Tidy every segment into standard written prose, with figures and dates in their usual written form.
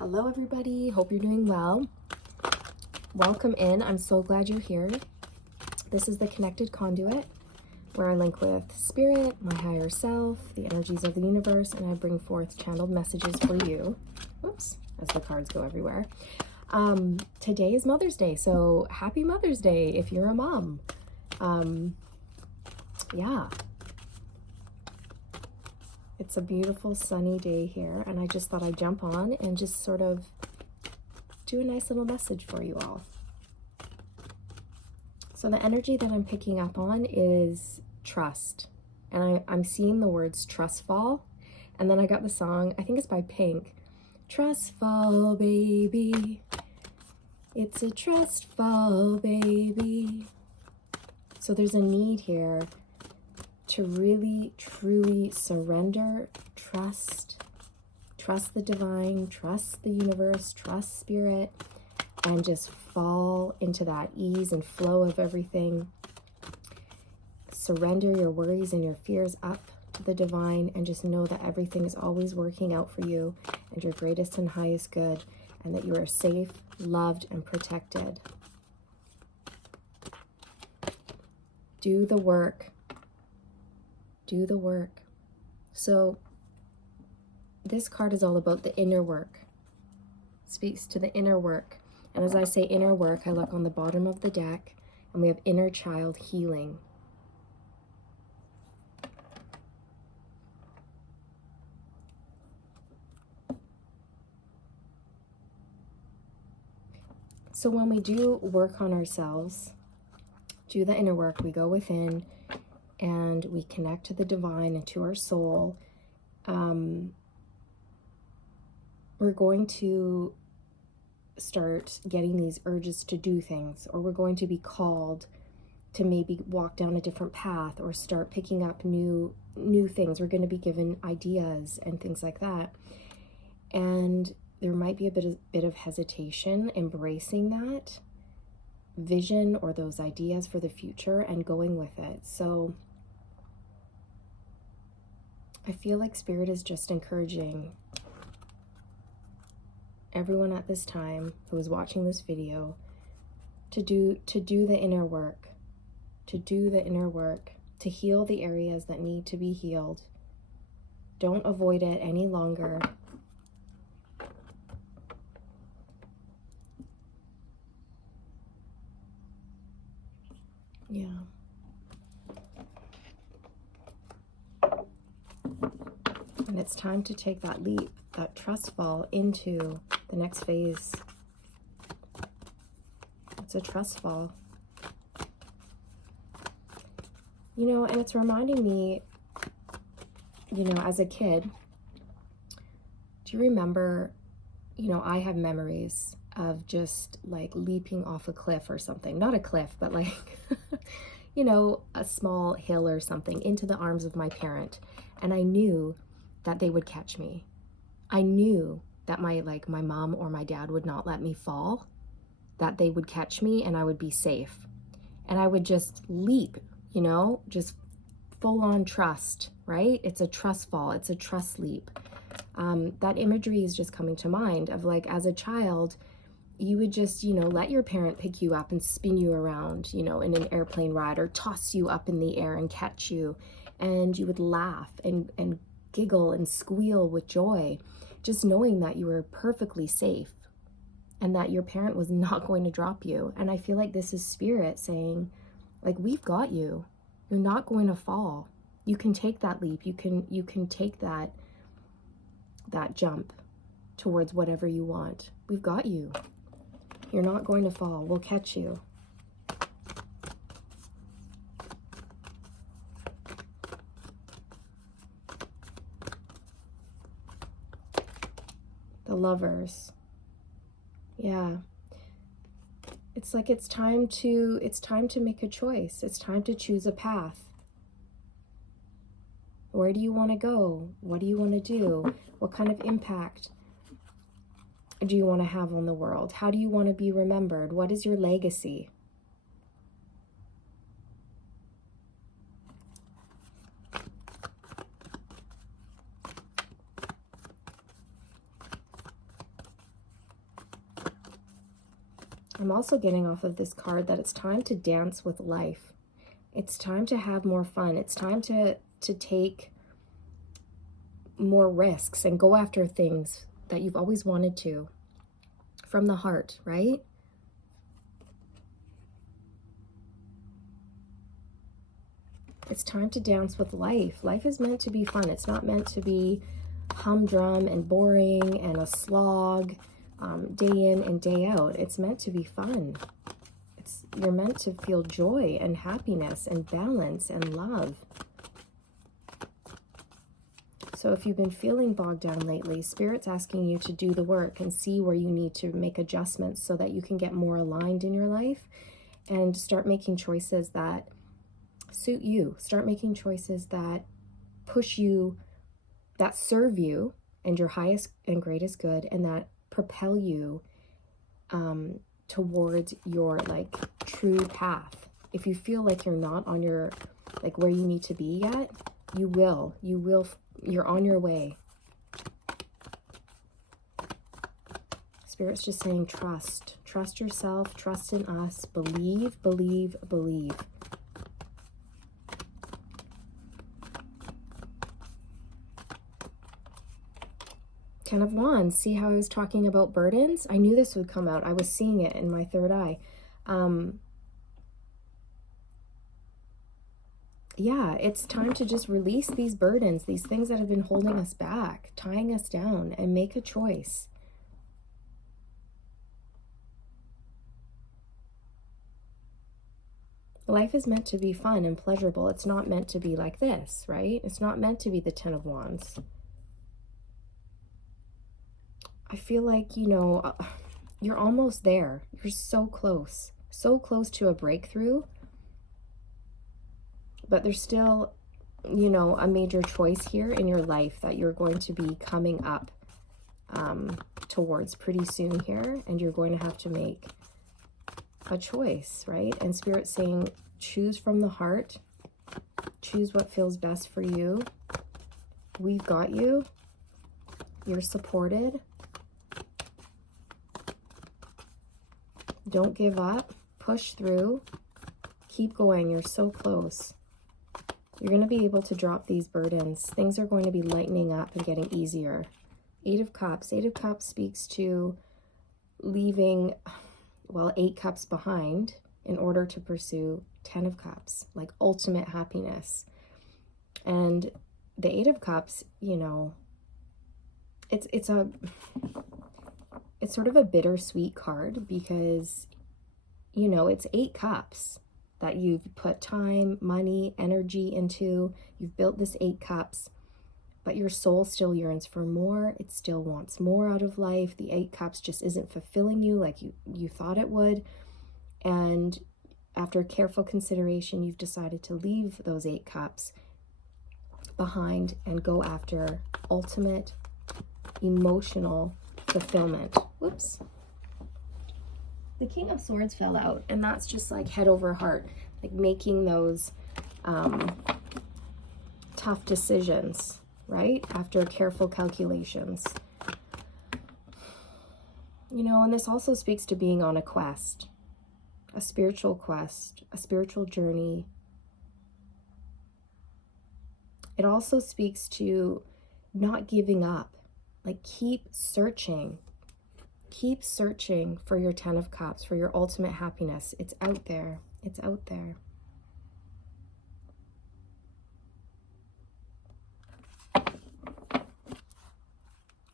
Hello everybody, hope you're doing well. Welcome in, I'm so glad you're here. This is the Connected Conduit, where I link with spirit, my higher self, the energies of the universe, and I bring forth channeled messages for you. Whoops, as the cards go everywhere. Today is Mother's Day, so happy Mother's Day if you're a mom. Yeah. It's a beautiful sunny day here, and I just thought I'd jump on and just sort of do a nice little message for you all. So the energy that I'm picking up on is trust. And I'm seeing the words trust fall. And then I got the song, I think it's by Pink. Trust fall, baby. It's a trust fall, baby. So there's a need here to really, truly surrender, trust the divine, trust the universe, trust spirit, and just fall into that ease and flow of everything. Surrender your worries and your fears up to the divine and just know that everything is always working out for you and your greatest and highest good, and that you are safe, loved, and protected. Do the work. Do the work. So this card is all about the inner work. It speaks to the inner work. And as I say inner work, I look on the bottom of the deck and we have inner child healing. So when we do work on ourselves, do the inner work, we go within and we connect to the divine and to our soul. We're going to start getting these urges to do things, or we're going to be called to maybe walk down a different path or start picking up new things. We're going to be given ideas and things like that. And there might be a bit of hesitation embracing that vision or those ideas for the future and going with it. So I feel like Spirit is just encouraging everyone at this time who is watching this video to do the inner work, to heal the areas that need to be healed. Don't avoid it any longer. Yeah. And it's time to take that leap, that trust fall into the next phase. It's a trust fall. You know, and it's reminding me, you know, as a kid, do you remember, you know, I have memories of just like leaping off a cliff or something. Not a cliff, but like, you know, a small hill or something into the arms of my parent. And I knew that they would catch me. I knew that my mom or my dad would not let me fall, that they would catch me and I would be safe. And I would just leap, you know, just full on trust, right? It's a trust fall. It's a trust leap. That imagery is just coming to mind of like, as a child, you would just, you know, let your parent pick you up and spin you around, you know, in an airplane ride, or toss you up in the air and catch you. And you would laugh and giggle and squeal with joy, just knowing that you were perfectly safe and that your parent was not going to drop you. And I feel like this is Spirit saying, like, we've got you. You're not going to fall. You can take that leap. You can take that jump towards whatever you want. We've got you. You're not going to fall. We'll catch you. The Lovers. Yeah. It's like it's time to make a choice. It's time to choose a path. Where do you want to go? What do you want to do? What kind of impact do you want to have on the world? How do you want to be remembered? What is your legacy? I'm also getting off of this card that it's time to dance with life. It's time to have more fun. It's time to take more risks and go after things that you've always wanted to from the heart, right? It's time to dance with life. Life is meant to be fun. It's not meant to be humdrum and boring and a slog day in and day out. It's meant to be fun. You're meant to feel joy and happiness and balance and love. So if you've been feeling bogged down lately, Spirit's asking you to do the work and see where you need to make adjustments so that you can get more aligned in your life and start making choices that suit you. Start making choices that push you, that serve you and your highest and greatest good, and that propel you towards your like true path. If you feel like you're not on your, like where you need to be yet, you will, you're on your way. Spirit's just saying, trust yourself, trust in us, believe, believe, believe. Ten of Wands. See how I was talking about burdens? I knew this would come out. I was seeing it in my third eye. Yeah, it's time to just release these burdens, these things that have been holding us back, tying us down, and make a choice. Life is meant to be fun and pleasurable. It's not meant to be like this, right? It's not meant to be the Ten of Wands. I feel like, you know, you're almost there. You're so close to a breakthrough. But there's still, you know, a major choice here in your life that you're going to be coming up towards pretty soon here. And you're going to have to make a choice, right? And Spirit's saying, choose from the heart. Choose what feels best for you. We've got you. You're supported. Don't give up. Push through. Keep going. You're so close. You're going to be able to drop these burdens. Things are going to be lightening up and getting easier. Eight of Cups. Eight of Cups speaks to leaving, well, 8 cups behind in order to pursue 10 of Cups, like ultimate happiness. And the 8 of Cups, you know, it's sort of a bittersweet card because, you know, it's 8 cups that you've put time, money, energy into. You've built this 8 cups, but your soul still yearns for more. It still wants more out of life. The 8 cups just isn't fulfilling you like you thought it would. And after careful consideration, you've decided to leave those 8 cups behind and go after ultimate emotional fulfillment. Whoops. The King of Swords fell out, and that's just like head over heart, like making those tough decisions, right? After careful calculations. You know, and this also speaks to being on a quest, a spiritual journey. It also speaks to not giving up, like keep searching for your 10 of Cups, for your ultimate happiness. It's out there. It's out there.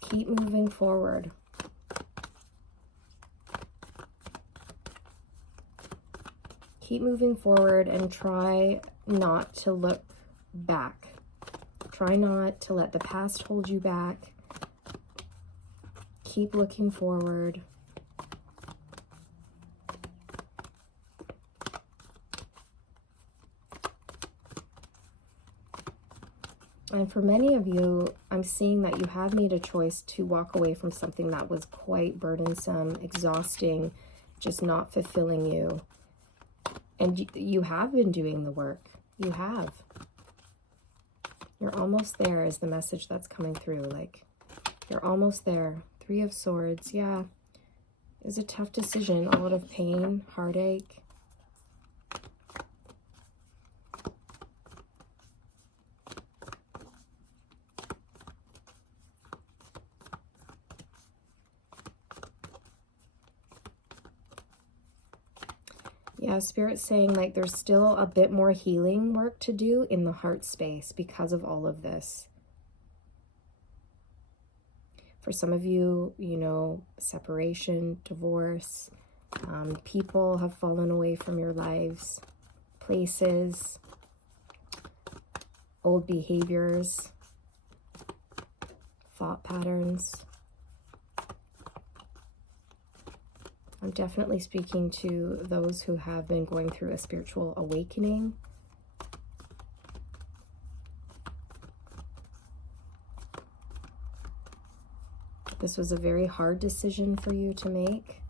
Keep moving forward. Keep moving forward and try not to look back. Try not to let the past hold you back. Keep looking forward. And for many of you, I'm seeing that you have made a choice to walk away from something that was quite burdensome, exhausting, just not fulfilling you. And you have been doing the work. You have. You're almost there is the message that's coming through. Like, you're almost there. 3 of Swords, yeah. It's a tough decision, a lot of pain, heartache. Yeah, Spirit's saying like there's still a bit more healing work to do in the heart space because of all of this. For some of you, you know, separation, divorce, people have fallen away from your lives, places, old behaviors, thought patterns. I'm definitely speaking to those who have been going through a spiritual awakening. This was a very hard decision for you to make,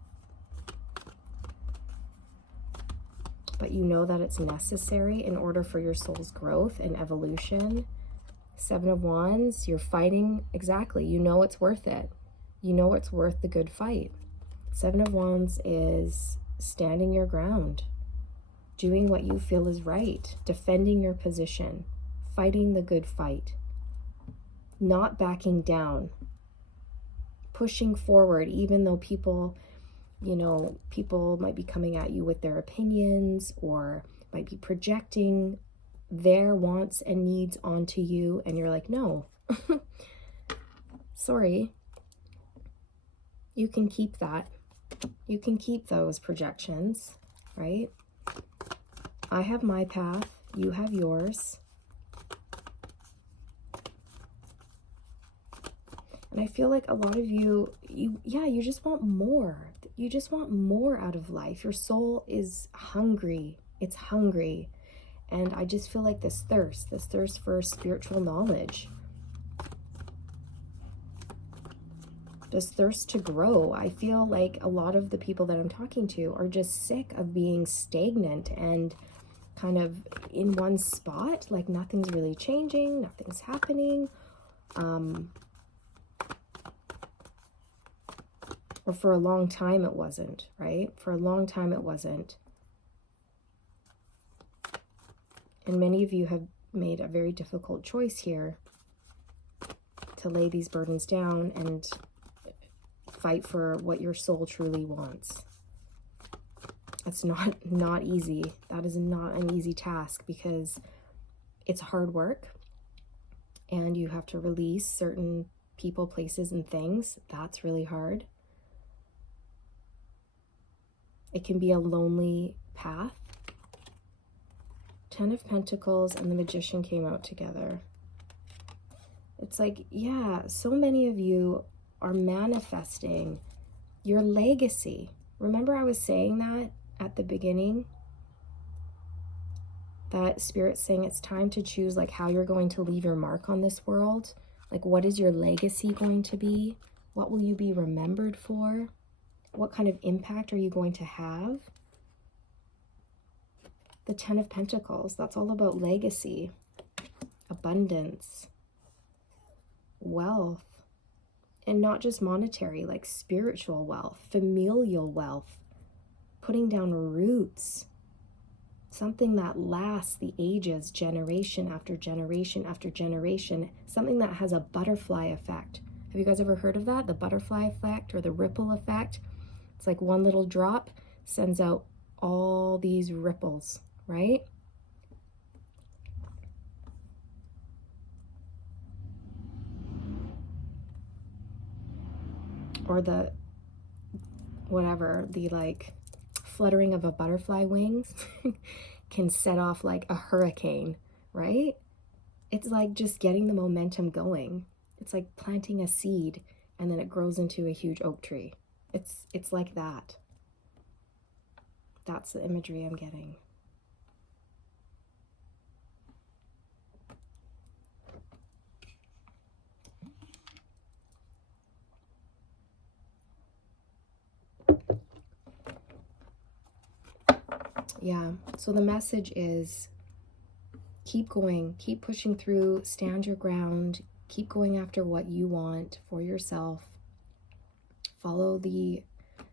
but you know that it's necessary in order for your soul's growth and evolution. Seven of Wands, you're fighting, exactly. You know it's worth it. You know it's worth the good fight. Seven of Wands is standing your ground, doing what you feel is right, defending your position, fighting the good fight, not backing down, pushing forward, even though people, you know, people might be coming at you with their opinions or might be projecting their wants and needs onto you, and you're like, no, sorry, you can keep that. You can keep those projections, right? I have my path, you have yours. And I feel like a lot of you, you just want more. You just want more out of life. Your soul is hungry. It's hungry. And I just feel like this thirst for spiritual knowledge, this thirst to grow. I feel like a lot of the people that I'm talking to are just sick of being stagnant and kind of in one spot, like nothing's really changing, nothing's happening. Or for a long time it wasn't, right? For a long time it wasn't. And many of you have made a very difficult choice here to lay these burdens down and fight for what your soul truly wants. It's not easy. That is not an easy task because it's hard work and you have to release certain people, places, and things. That's really hard. It can be a lonely path. Ten of Pentacles and the Magician came out together. It's like, yeah, so many of you are manifesting your legacy. Remember I was saying that at the beginning? That Spirit's saying it's time to choose like how you're going to leave your mark on this world. Like, what is your legacy going to be? What will you be remembered for? What kind of impact are you going to have? The Ten of Pentacles, that's all about legacy, abundance, wealth, and not just monetary, like spiritual wealth, familial wealth, putting down roots, something that lasts the ages, generation after generation after generation, something that has a butterfly effect. Have you guys ever heard of that? The butterfly effect or the ripple effect? It's like one little drop sends out all these ripples, right? Or the, whatever, the like fluttering of a butterfly wings can set off like a hurricane, right? It's like just getting the momentum going. It's like planting a seed and then it grows into a huge oak tree. It's like that. That's the imagery I'm getting. Yeah, so the message is keep going, keep pushing through, stand your ground, keep going after what you want for yourself. Follow the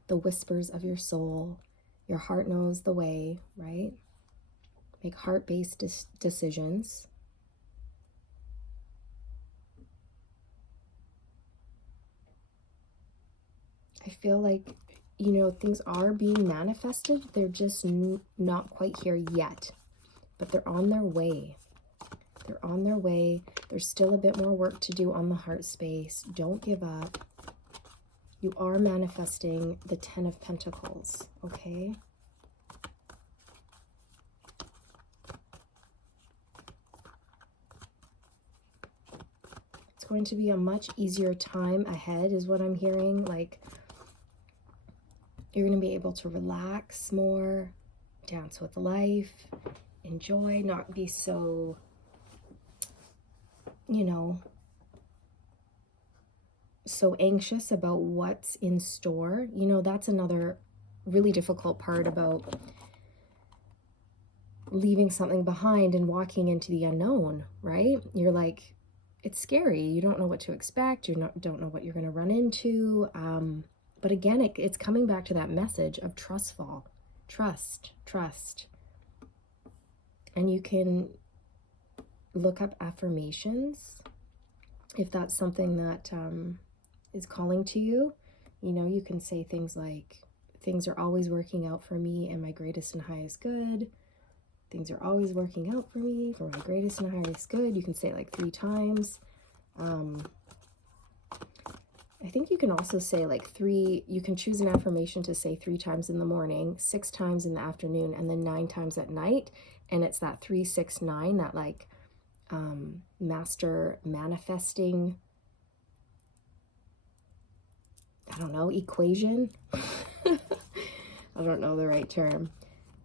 the whispers of your soul. Your heart knows the way, right? Make heart-based decisions. I feel like, you know, things are being manifested. They're just not quite here yet, but they're on their way. They're on their way. There's still a bit more work to do on the heart space. Don't give up. You are manifesting the 10 of Pentacles, okay? It's going to be a much easier time ahead is what I'm hearing. Like, you're going to be able to relax more, dance with life, enjoy, not be so, you know, so anxious about what's in store. You know, that's another really difficult part about leaving something behind and walking into the unknown, right? You're like, it's scary. You don't know what to expect. You don't know what you're going to run into. But again, it's coming back to that message of trustful. Trust. And you can look up affirmations if that's something that is calling to you. You know, you can say things like, things are always working out for me and my greatest and highest good. Things are always working out for me for my greatest and highest good. You can say it like 3 times. I think you can also say like 3, you can choose an affirmation to say 3 times in the morning, 6 times in the afternoon, and then 9 times at night. And it's that 3, 6, 9, that like master manifesting, I don't know, equation. I don't know the right term,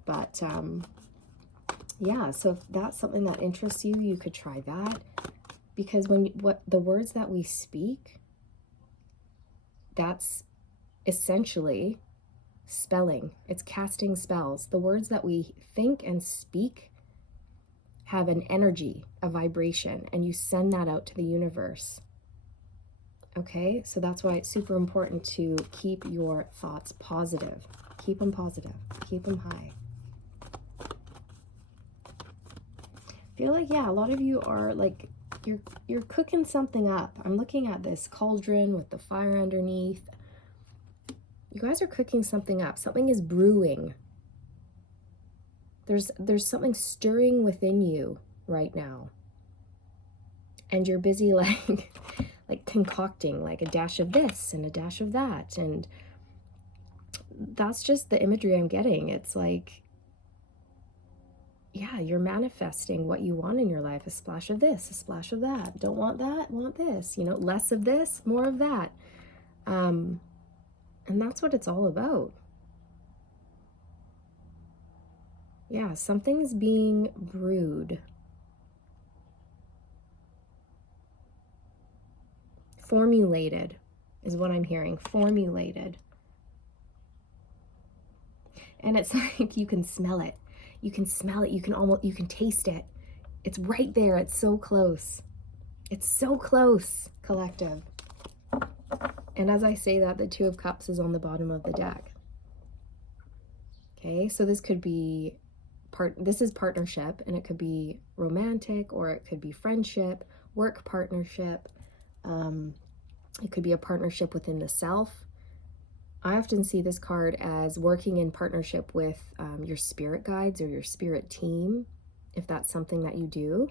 but yeah, so if that's something that interests you, you could try that. Because what the words that we speak, that's essentially spelling. It's casting spells. The words that we think and speak have an energy, a vibration, and you send that out to the universe. Okay, so that's why it's super important to keep your thoughts positive. Keep them positive. Keep them high. I feel like, yeah, a lot of you are like, you're cooking something up. I'm looking at this cauldron with the fire underneath. You guys are cooking something up. Something is brewing. There's something stirring within you right now. And you're busy like concocting like a dash of this and a dash of that. And that's just the imagery I'm getting. It's like, yeah, you're manifesting what you want in your life. A splash of this, a splash of that. Don't want that, want this. You know, less of this, more of that. And that's what it's all about. Yeah, something's being brewed. Formulated is what I'm hearing. Formulated. And it's like you can smell it. You can smell it. You can taste it. It's right there. It's so close. It's so close, collective. And as I say that, the 2 of Cups is on the bottom of the deck. Okay, so this could be this is partnership, and it could be romantic, or it could be friendship, work partnership. It could be a partnership within the self. I often see this card as working in partnership with your spirit guides or your spirit team, if that's something that you do,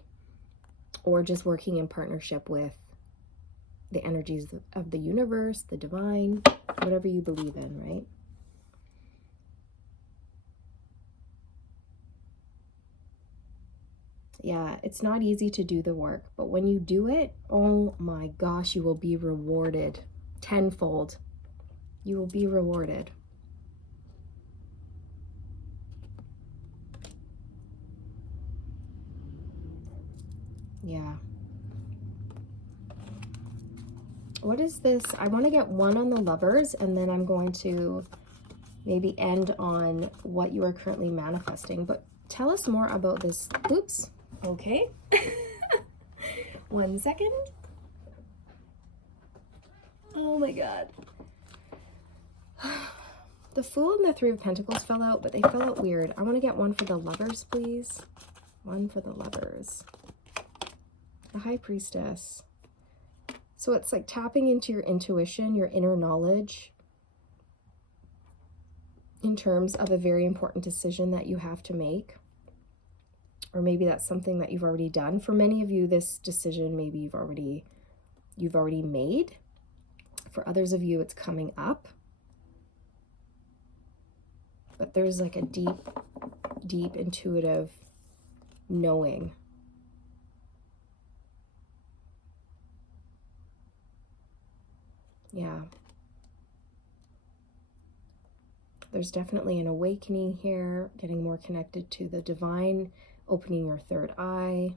or just working in partnership with the energies of the universe, the divine, whatever you believe in, right? Yeah, it's not easy to do the work, but when you do it, oh my gosh, you will be rewarded tenfold. You will be rewarded. Yeah. What is this? I want to get 1 on the Lovers, and then I'm going to maybe end on what you are currently manifesting. But tell us more about this. Oops. Okay. 1 second. Oh my God. The Fool and the Three of Pentacles fell out, but they fell out weird. I want to get one for the Lovers, please. One for the Lovers. The High Priestess. So it's like tapping into your intuition, your inner knowledge, in terms of a very important decision that you have to make. Or maybe that's something that you've already done. For many of you, this decision maybe you've already made. For others of you, it's coming up. But there's like a deep, deep intuitive knowing. Yeah. There's definitely an awakening here, getting more connected to the divine, opening your third eye,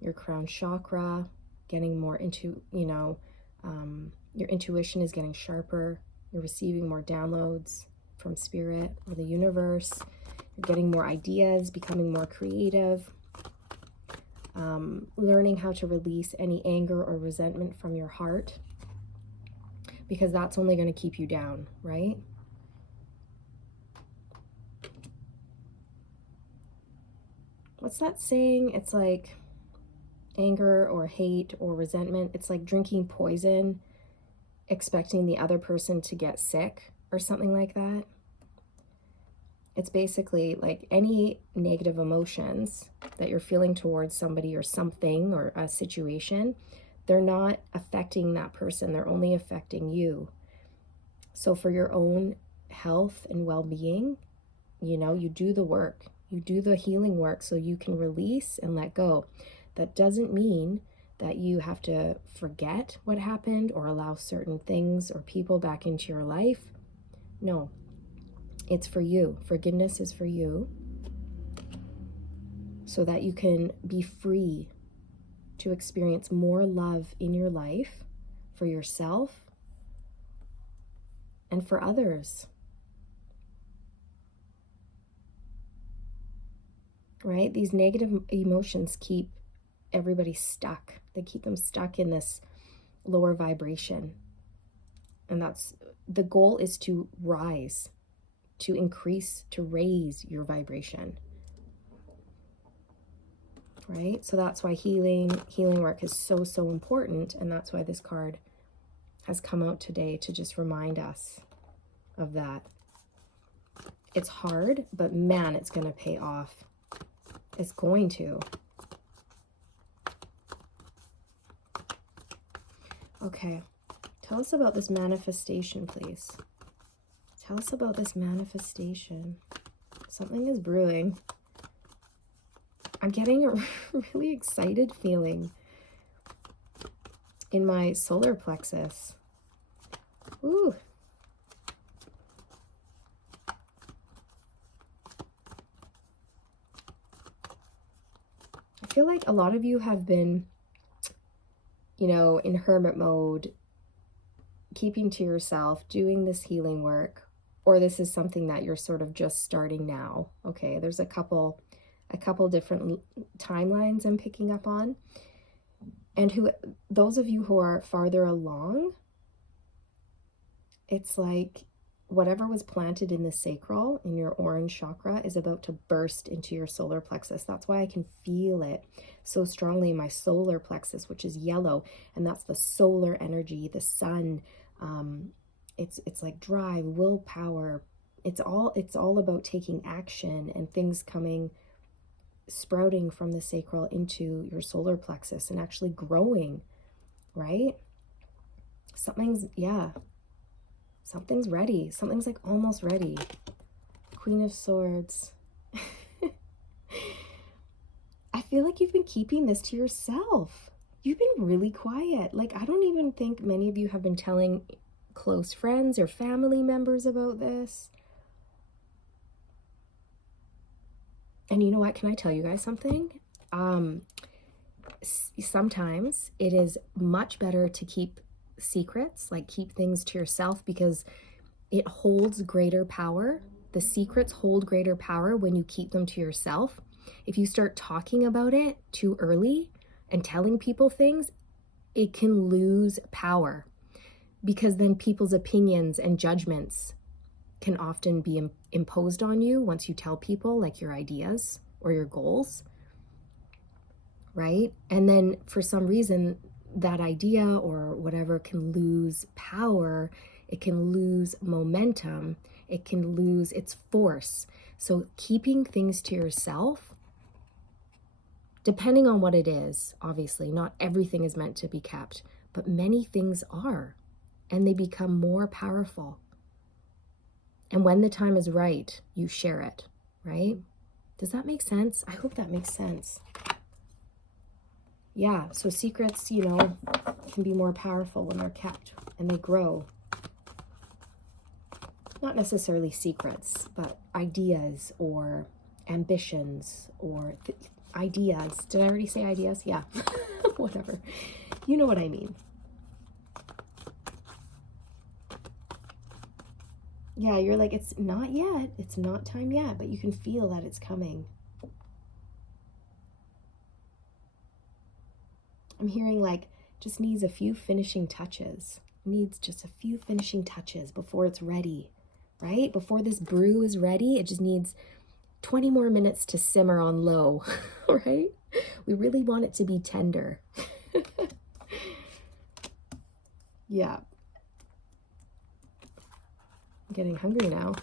your crown chakra, getting more into, your intuition is getting sharper. You're receiving more downloads from spirit or the universe. You're getting more ideas, becoming more creative, learning how to release any anger or resentment from your heart, because that's only going to keep you down, right? What's that saying? It's like anger or hate or resentment. It's like drinking poison, expecting the other person to get sick or something like that. It's basically like any negative emotions that you're feeling towards somebody or something or a situation, they're not affecting that person. They're only affecting you. So for your own health and well-being, you do the work. You do the healing work so you can release and let go. That doesn't mean that you have to forget what happened or allow certain things or people back into your life. No, it's for you. Forgiveness is for you so that you can be free to experience more love in your life for yourself and for others. Right? These negative emotions keep everybody stuck. They keep them stuck in this lower vibration. And that's the goal, is to rise, to increase, to raise your vibration. Right? So that's why healing work is so, so important. And that's why this card has come out today, to just remind us of that. It's hard, but man, it's going to pay off. It's going to. Okay. Tell us about this manifestation, please. Tell us about this manifestation. Something is brewing. I'm getting a really excited feeling in my solar plexus. Ooh. I feel like a lot of you have been, in hermit mode, keeping to yourself, doing this healing work, or this is something that you're sort of just starting now. Okay, there's a couple different timelines I'm picking up on. And those of you who are farther along, it's like whatever was planted in the sacral, in your orange chakra, is about to burst into your solar plexus. That's why I can feel it so strongly in my solar plexus, which is yellow, and that's the solar energy, the sun. It's like drive, willpower. It's all about taking action and things sprouting from the sacral into your solar plexus and actually growing, right? Something's ready. Something's like almost ready. Queen of Swords. I feel like you've been keeping this to yourself. You've been really quiet. Like, I don't even think many of you have been telling close friends or family members about this. And you know what? Can I tell you guys something? Sometimes it is much better to keep secrets, like keep things to yourself, because it holds greater power. The secrets hold greater power when you keep them to yourself. If you start talking about it too early and telling people things, it can lose power, because then people's opinions and judgments can often be imposed on you once you tell people like your ideas or your goals, right? And then for some reason, that idea or whatever can lose power, it can lose momentum, it can lose its force. So keeping things to yourself, depending on what it is, obviously, not everything is meant to be kept, but many things are, and they become more powerful. And when the time is right, you share it, right? Does that make sense? I hope that makes sense. Yeah, so secrets, you know, can be more powerful when they're kept and they grow. Not necessarily secrets, but ideas or ambitions or ideas. Did I already say ideas? Yeah, whatever. You know what I mean. Yeah, you're like, it's not yet. It's not time yet, but you can feel that it's coming. I'm hearing like just needs a few finishing touches. Needs just a few finishing touches before it's ready, right? Before this brew is ready, it just needs 20 more minutes to simmer on low, right? We really want it to be tender. Yeah. I'm getting hungry now.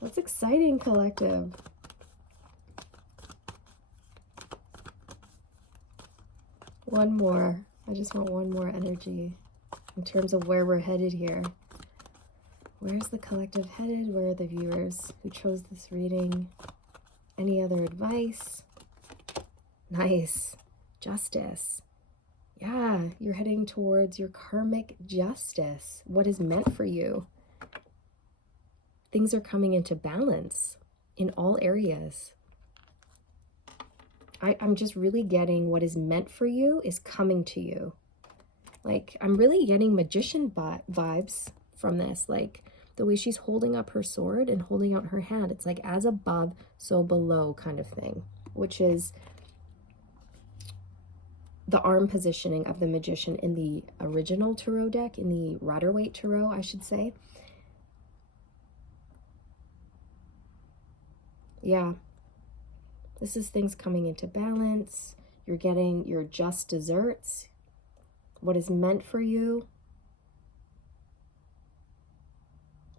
That's exciting, collective. One more. I just want one more energy in terms of where we're headed here. Where's the collective headed? Where are the viewers who chose this reading? Any other advice? Nice. Justice. Yeah, you're heading towards your karmic justice. What is meant for you? Things are coming into balance in all areas. I'm just really getting what is meant for you is coming to you. Like, I'm really getting magician vibes from this. Like, the way she's holding up her sword and holding out her hand. It's like as above, so below kind of thing. Which is the arm positioning of the magician in the original tarot deck, in the Rider-Waite tarot, I should say. Yeah. This is things coming into balance. You're getting your just desserts. What is meant for you.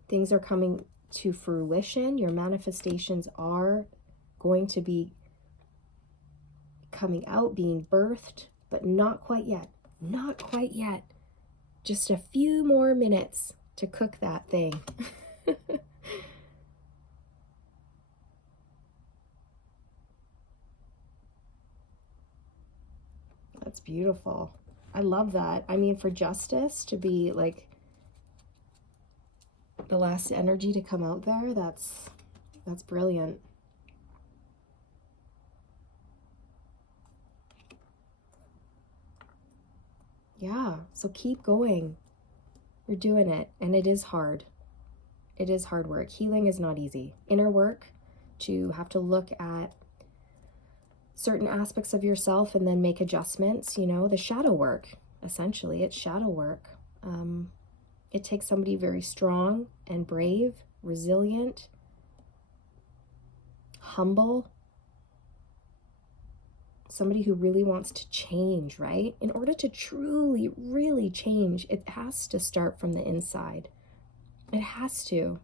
Things are coming to fruition. Your manifestations are going to be coming out, being birthed, but not quite yet. Not quite yet. Just a few more minutes to cook that thing. That's beautiful. I love that. I mean, for justice to be like the last energy to come out there, that's brilliant. Yeah, so keep going. You're doing it, and it is hard. It is hard work. Healing is not easy. Inner work, to have to look at certain aspects of yourself and then make adjustments, you know, the shadow work, essentially, it's shadow work. It takes somebody very strong and brave, resilient, humble, somebody who really wants to change, right? In order to truly, really change, it has to start from the inside. It has to.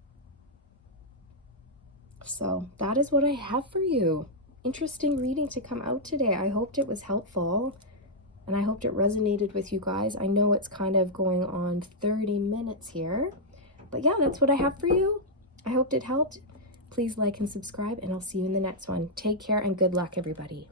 So that is what I have for you. Interesting reading to come out today. I hoped it was helpful and I hoped it resonated with you guys. I know it's kind of going on 30 minutes here, but yeah, that's what I have for you. I hoped it helped. Please like and subscribe, and I'll see you in the next one. Take care and good luck, everybody.